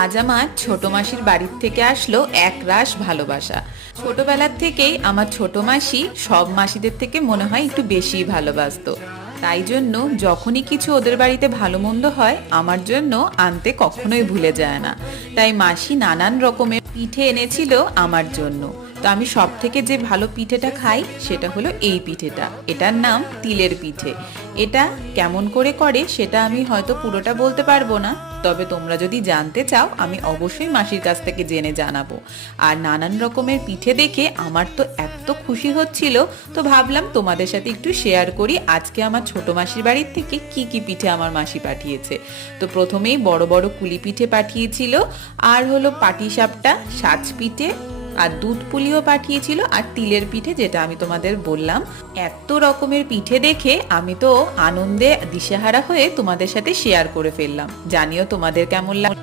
আজ আমার ছোট মাসির বাড়ির থেকে আসলো এক রাশ ভালোবাসা। ছোটবেলার থেকেই আমার ছোট মাসি সব মাসিদের থেকে মনে হয় একটু বেশিই ভালোবাসতো। তাই জন্য যখনই কিছু ওদের বাড়িতে ভালো মন্দ হয় আমার জন্য আনতে কখনোই ভুলে যায় না। তাই মাসি নানান রকমের পিঠে এনেছিল আমার জন্য। তো আমি সব থেকে যে ভালো পিঠেটা খাই সেটা হলো এই পিঠেটা, এটার নাম তিলের পিঠে। এটা কেমন করে করে সেটা আমি হয়তো পুরোটা বলতে পারবো না, তবে তোমরা যদি জানতে চাও আমি অবশ্যই মাসির কাছ থেকে জেনে জানাবো। আর নানান রকমের পিঠে দেখে আমার তো এত খুশি হচ্ছিল, তো ভাবলাম তোমাদের সাথে একটু শেয়ার করি আজকে আমার ছোট মাসির বাড়ির থেকে কি কি পিঠে আমার মাসি পাঠিয়েছে। তো প্রথমেই বড় বড় কুলি পিঠে পাঠিয়েছিল, আর হলো পাটিসাপটা, সাজ পিঠে, আর দুধ পুলিও পাঠিয়েছিল, আর তিলের পিঠে যেটা আমি তোমাদের বললাম। এত রকমের পিঠে দেখে আমি তো আনন্দে দিশেহারা হয়ে তোমাদের সাথে শেয়ার করে ফেললাম। জানিও তোমাদের কেমন লাগে।